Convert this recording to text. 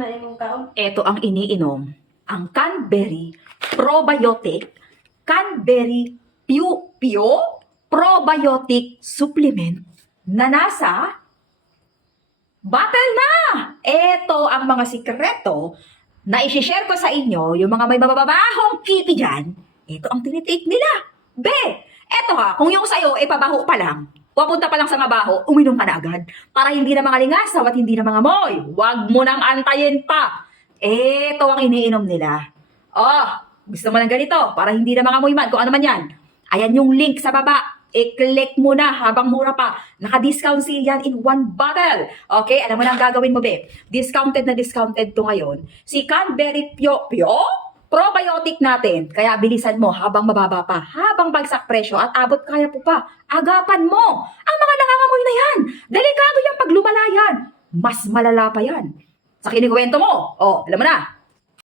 na imong kaon. Ito ang iniinom. Ang Canberry Probiotic, Canberry Pure Probiotic Supplement na nasa bottle na! Ito ang mga sikreto na isi-share ko sa inyo, yung mga may mababahong kipi dyan, ito ang tinitake nila. Eto ha, kung yung sa'yo, pabaho pa lang, papunta pa lang sa mabaho, uminom ka na agad. Para hindi na mga lingasaw at hindi na mga moy. Huwag mo nang antayin pa. Ito ang iniinom nila. Gusto mo ng ganito, para hindi na mga moy man, kung ano man yan. Ayan yung link sa baba. I-click mo na habang mura pa. Naka-discount sale yan in one bottle. Okay? Alam mo na ang gagawin mo, be. Discounted na discounted to ngayon. Si Canberry Probiotic natin. Kaya bilisan mo habang mababa pa. Habang bagsak presyo at abot kaya po pa. Agapan mo. Ang mga nangangamoy na yan. Delikado yan pag lumala yan. Mas malala pa yan. Sa kinikwento mo. Alam mo na.